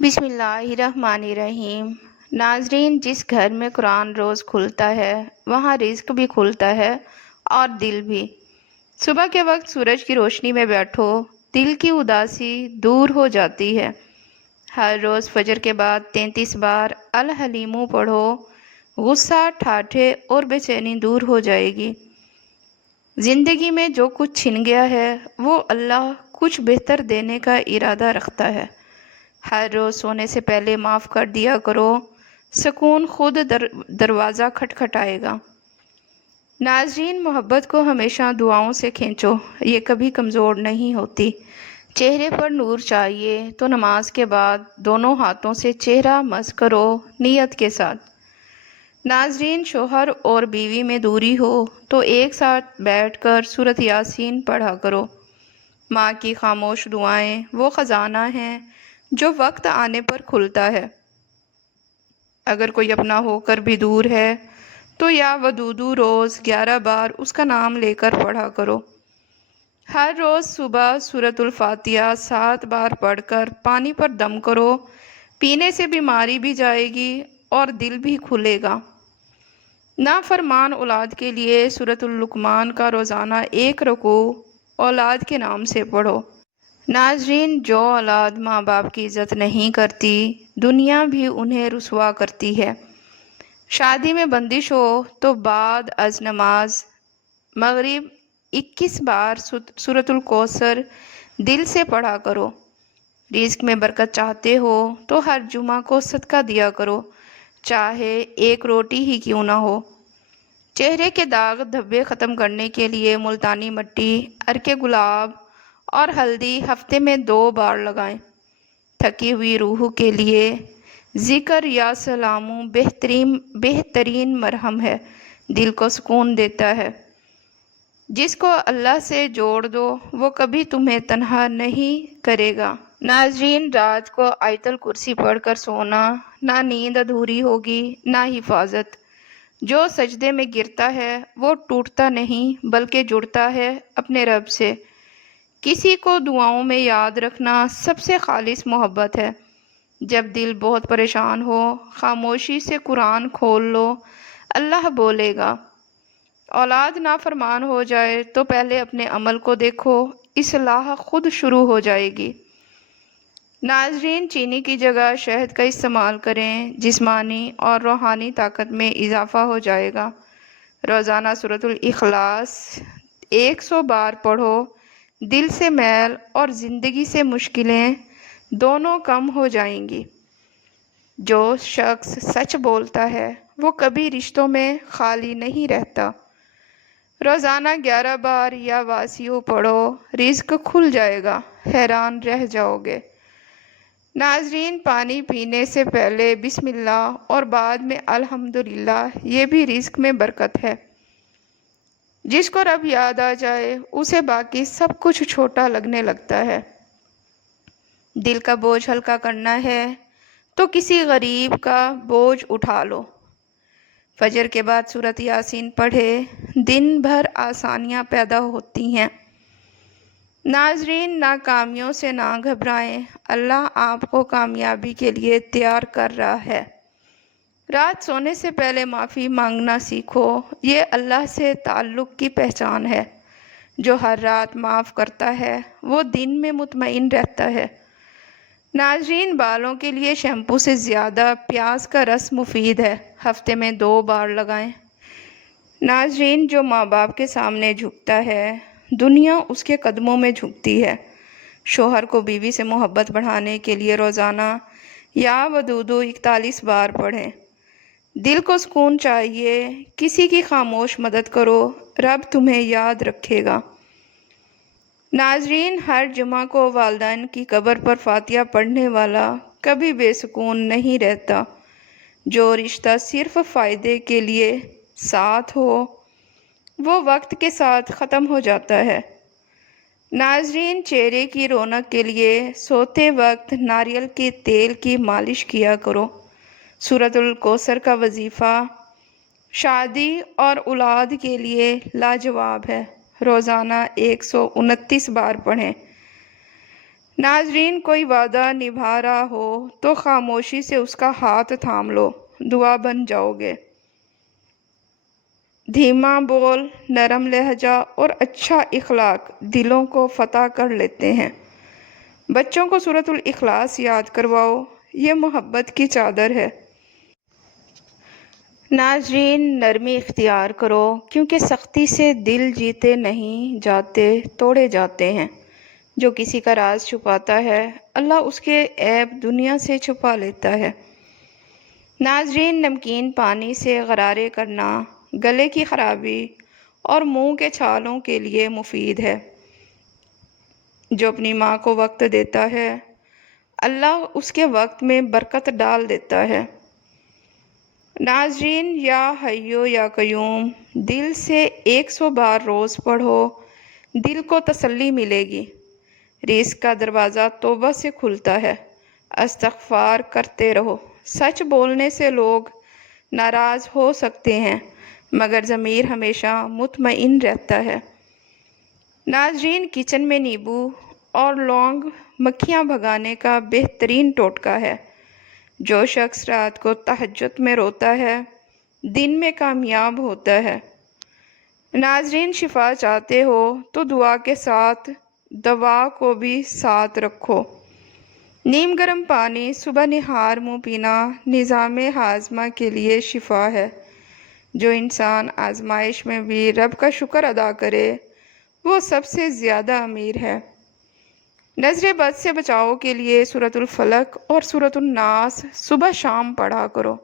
بسم اللہ الرحمن الرحیم۔ ناظرین، جس گھر میں قرآن روز کھلتا ہے وہاں رزق بھی کھلتا ہے اور دل بھی۔ صبح کے وقت سورج کی روشنی میں بیٹھو، دل کی اداسی دور ہو جاتی ہے۔ ہر روز فجر کے بعد 33 بار الحلیم پڑھو، غصہ، ٹھاٹھے اور بے چینی دور ہو جائے گی۔ زندگی میں جو کچھ چھن گیا ہے وہ اللہ کچھ بہتر دینے کا ارادہ رکھتا ہے۔ ہر روز سونے سے پہلے معاف کر دیا کرو، سکون خود دروازہ کھٹکھٹائے گا۔ ناظرین، محبت کو ہمیشہ دعاؤں سے کھینچو، یہ کبھی کمزور نہیں ہوتی۔ چہرے پر نور چاہیے تو نماز کے بعد دونوں ہاتھوں سے چہرہ مس کرو نیت کے ساتھ۔ ناظرین، شوہر اور بیوی میں دوری ہو تو ایک ساتھ بیٹھ کر سورۃ یاسین پڑھا کرو۔ ماں کی خاموش دعائیں وہ خزانہ ہیں جو وقت آنے پر کھلتا ہے۔ اگر کوئی اپنا ہو کر بھی دور ہے تو یا ودودو روز 11 بار اس کا نام لے کر پڑھا کرو۔ ہر روز صبح سورۃ الفاتحہ 7 بار پڑھ کر پانی پر دم کرو، پینے سے بیماری بھی جائے گی اور دل بھی کھلے گا۔ نافرمان اولاد کے لیے سورۃ اللقمان کا روزانہ 1 رکوع اولاد کے نام سے پڑھو۔ ناظرین، جو اولاد ماں باپ کی عزت نہیں کرتی دنیا بھی انہیں رسوا کرتی ہے۔ شادی میں بندش ہو تو بعد از نماز مغرب 21 بار سورۃ الکوثر دل سے پڑھا کرو۔ رزق میں برکت چاہتے ہو تو ہر جمعہ کو صدقہ دیا کرو، چاہے 1 روٹی ہی کیوں نہ ہو۔ چہرے کے داغ دھبے ختم کرنے کے لیے ملتانی مٹی، عرق گلاب اور ہلدی ہفتے میں 2 بار لگائیں۔ تھکی ہوئی روح کے لیے ذکر یا سلام بہترین مرہم ہے، دل کو سکون دیتا ہے۔ جس کو اللہ سے جوڑ دو وہ کبھی تمہیں تنہا نہیں کرے گا۔ ناظرین، رات کو آیت الکرسی پڑھ کر سونا، نہ نیند ادھوری ہوگی نہ حفاظت۔ جو سجدے میں گرتا ہے وہ ٹوٹتا نہیں بلکہ جڑتا ہے اپنے رب سے۔ کسی کو دعاؤں میں یاد رکھنا سب سے خالص محبت ہے۔ جب دل بہت پریشان ہو خاموشی سے قرآن کھول لو، اللہ بولے گا۔ اولاد نافرمان ہو جائے تو پہلے اپنے عمل کو دیکھو، اصلاح خود شروع ہو جائے گی۔ ناظرین، چینی کی جگہ شہد کا استعمال کریں، جسمانی اور روحانی طاقت میں اضافہ ہو جائے گا۔ روزانہ سورۃ الاخلاص 100 بار پڑھو، دل سے میل اور زندگی سے مشکلیں دونوں کم ہو جائیں گی۔ جو شخص سچ بولتا ہے وہ کبھی رشتوں میں خالی نہیں رہتا۔ روزانہ 11 بار یا واسیع پڑھو، رزق کھل جائے گا، حیران رہ جاؤ گے۔ ناظرین، پانی پینے سے پہلے بسم اللہ اور بعد میں الحمدللہ، یہ بھی رزق میں برکت ہے۔ جس کو رب یاد آ جائے اسے باقی سب کچھ چھوٹا لگنے لگتا ہے۔ دل کا بوجھ ہلکا کرنا ہے تو کسی غریب کا بوجھ اٹھا لو۔ فجر کے بعد سورۃ یاسین پڑھے، دن بھر آسانیاں پیدا ہوتی ہیں۔ ناظرین، ناکامیوں سے نہ گھبرائیں، اللہ آپ کو کامیابی کے لیے تیار کر رہا ہے۔ رات سونے سے پہلے معافی مانگنا سیکھو، یہ اللہ سے تعلق کی پہچان ہے۔ جو ہر رات معاف کرتا ہے وہ دن میں مطمئن رہتا ہے۔ ناظرین، بالوں کے لیے شیمپو سے زیادہ پیاز کا رس مفید ہے، ہفتے میں 2 بار لگائیں۔ ناظرین، جو ماں باپ کے سامنے جھکتا ہے دنیا اس کے قدموں میں جھکتی ہے۔ شوہر کو بیوی سے محبت بڑھانے کے لیے روزانہ یا ودودو 41 بار پڑھیں۔ دل کو سکون چاہیے، کسی کی خاموش مدد کرو، رب تمہیں یاد رکھے گا۔ ناظرین، ہر جمعہ کو والدین کی قبر پر فاتحہ پڑھنے والا کبھی بے سکون نہیں رہتا۔ جو رشتہ صرف فائدے کے لیے ساتھ ہو وہ وقت کے ساتھ ختم ہو جاتا ہے۔ ناظرین، چہرے کی رونق کے لیے سوتے وقت ناریل کے تیل کی مالش کیا کرو۔ سورۃ الکوثر کا وظیفہ شادی اور اولاد کے لیے لاجواب ہے، روزانہ 129 بار پڑھیں۔ ناظرین، کوئی وعدہ نبھا رہا ہو تو خاموشی سے اس کا ہاتھ تھام لو، دعا بن جاؤ گے۔ دھیما بول، نرم لہجہ اور اچھا اخلاق دلوں کو فتح کر لیتے ہیں۔ بچوں کو سورۃ الاخلاص یاد کرواؤ، یہ محبت کی چادر ہے۔ ناظرین، نرمی اختیار کرو، کیونکہ سختی سے دل جیتے نہیں جاتے، توڑے جاتے ہیں۔ جو کسی کا راز چھپاتا ہے، اللہ اس کے عیب دنیا سے چھپا لیتا ہے۔ ناظرین، نمکین پانی سے غرارے کرنا گلے کی خرابی اور منہ کے چھالوں کے لیے مفید ہے۔ جو اپنی ماں کو وقت دیتا ہے، اللہ اس کے وقت میں برکت ڈال دیتا ہے۔ ناظرین، یا حیو یا قیوم دل سے 100 بار روز پڑھو، دل کو تسلی ملے گی۔ رزق کا دروازہ توبہ سے کھلتا ہے، استغفار کرتے رہو۔ سچ بولنے سے لوگ ناراض ہو سکتے ہیں، مگر ضمیر ہمیشہ مطمئن رہتا ہے۔ ناظرین، کچن میں نیبو اور لونگ مکھیاں بھگانے کا بہترین ٹوٹکا ہے۔ جو شخص رات کو تہجد میں روتا ہے، دن میں کامیاب ہوتا ہے۔ ناظرین، شفا چاہتے ہو تو دعا کے ساتھ دوا کو بھی ساتھ رکھو۔ نیم گرم پانی صبح نہار منہ پینا نظام ہاضمہ کے لیے شفا ہے۔ جو انسان آزمائش میں بھی رب کا شکر ادا کرے، وہ سب سے زیادہ امیر ہے۔ نظر بد سے بچاؤ کے لیے سورۃ الفلق اور سورۃ الناس صبح شام پڑھا کرو۔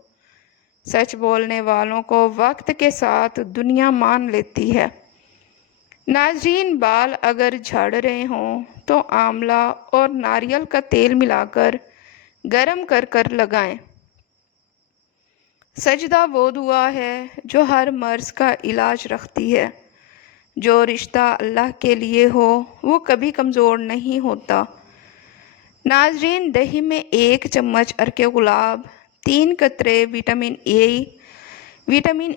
سچ بولنے والوں کو وقت کے ساتھ دنیا مان لیتی ہے۔ ناظرین، بال اگر جھڑ رہے ہوں تو آملہ اور ناریل کا تیل ملا کر گرم کر کر لگائیں۔ سجدہ وہ دعا ہے جو ہر مرض کا علاج رکھتی ہے۔ جو رشتہ اللہ کے لیے ہو وہ کبھی کمزور نہیں ہوتا۔ ناظرین، دہی میں 1 چمچ عرق گلاب، 3 قطرے وٹامن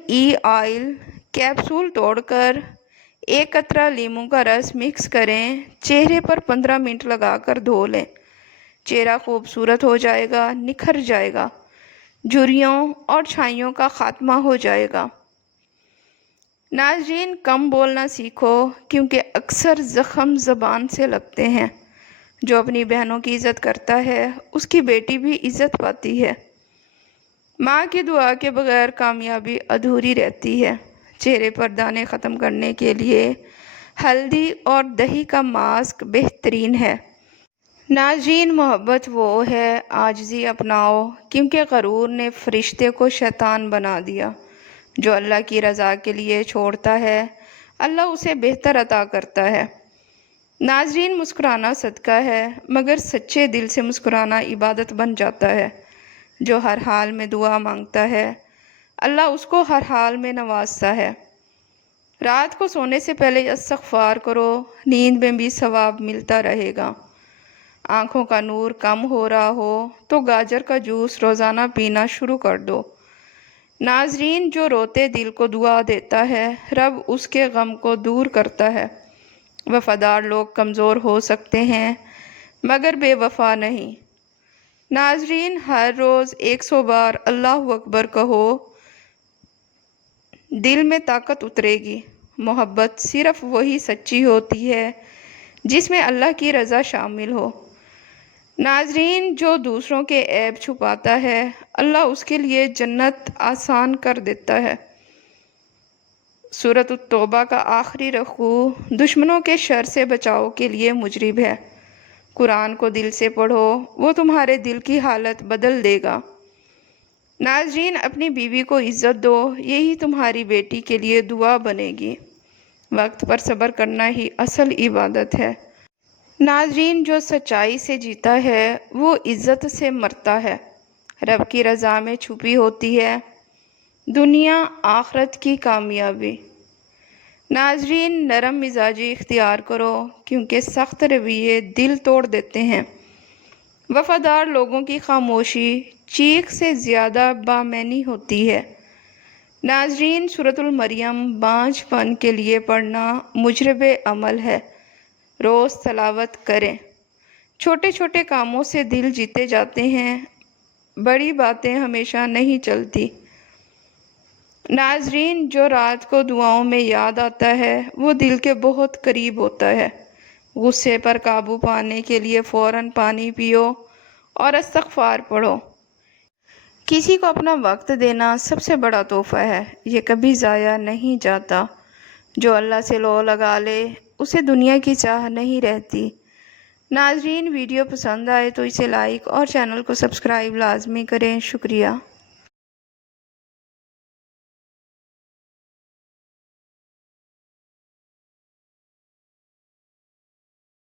ای آئل کیپسول توڑ کر 1 قطرہ لیموں کا رس مکس کریں، چہرے پر 15 منٹ لگا کر دھو لیں۔ چہرہ خوبصورت ہو جائے گا، نکھر جائے گا، جھریوں اور چھائیوں کا خاتمہ ہو جائے گا۔ ناظرین، کم بولنا سیکھو، کیونکہ اکثر زخم زبان سے لگتے ہیں۔ جو اپنی بہنوں کی عزت کرتا ہے، اس کی بیٹی بھی عزت پاتی ہے۔ ماں کی دعا کے بغیر کامیابی ادھوری رہتی ہے۔ چہرے پر دانے ختم کرنے کے لیے ہلدی اور دہی کا ماسک بہترین ہے۔ ناظرین، محبت وہ ہے، عاجزی اپناؤ، کیونکہ غرور نے فرشتے کو شیطان بنا دیا۔ جو اللہ کی رضا کے لیے چھوڑتا ہے، اللہ اسے بہتر عطا کرتا ہے۔ ناظرین، مسکرانا صدقہ ہے، مگر سچے دل سے مسکرانا عبادت بن جاتا ہے۔ جو ہر حال میں دعا مانگتا ہے، اللہ اس کو ہر حال میں نوازتا ہے۔ رات کو سونے سے پہلے استغفار کرو، نیند میں بھی ثواب ملتا رہے گا۔ آنکھوں کا نور کم ہو رہا ہو تو گاجر کا جوس روزانہ پینا شروع کر دو۔ ناظرین، جو روتے دل کو دعا دیتا ہے، رب اس کے غم کو دور کرتا ہے۔ وفادار لوگ کمزور ہو سکتے ہیں، مگر بے وفا نہیں۔ ناظرین، ہر روز 100 بار اللہ اکبر کہو، دل میں طاقت اترے گی۔ محبت صرف وہی سچی ہوتی ہے جس میں اللہ کی رضا شامل ہو۔ ناظرین، جو دوسروں کے عیب چھپاتا ہے، اللہ اس کے لیے جنت آسان کر دیتا ہے۔ سورۃ التوبہ کا آخری رکوع دشمنوں کے شر سے بچاؤ کے لیے مجرب ہے۔ قرآن کو دل سے پڑھو، وہ تمہارے دل کی حالت بدل دے گا۔ ناظرین، اپنی بیوی کو عزت دو، یہی تمہاری بیٹی کے لیے دعا بنے گی۔ وقت پر صبر کرنا ہی اصل عبادت ہے۔ ناظرین، جو سچائی سے جیتا ہے وہ عزت سے مرتا ہے۔ رب کی رضا میں چھپی ہوتی ہے دنیا آخرت کی کامیابی۔ ناظرین، نرم مزاجی اختیار کرو، کیونکہ سخت رویے دل توڑ دیتے ہیں۔ وفادار لوگوں کی خاموشی چیخ سے زیادہ بامعنی ہوتی ہے۔ ناظرین، سورۃ المریم بانجھ پن کے لیے پڑھنا مجرب عمل ہے، روز تلاوت کریں۔ چھوٹے چھوٹے کاموں سے دل جیتے جاتے ہیں، بڑی باتیں ہمیشہ نہیں چلتی۔ ناظرین، جو رات کو دعاؤں میں یاد آتا ہے وہ دل کے بہت قریب ہوتا ہے۔ غصے پر قابو پانے کے لیے فوراً پانی پیو اور استغفار پڑھو۔ کسی کو اپنا وقت دینا سب سے بڑا تحفہ ہے، یہ کبھی ضائع نہیں جاتا۔ جو اللہ سے لو لگا لے اسے دنیا کی چاہ نہیں رہتی۔ ناظرین، ویڈیو پسند آئے تو اسے لائک اور چینل کو سبسکرائب لازمی کریں۔ شکریہ۔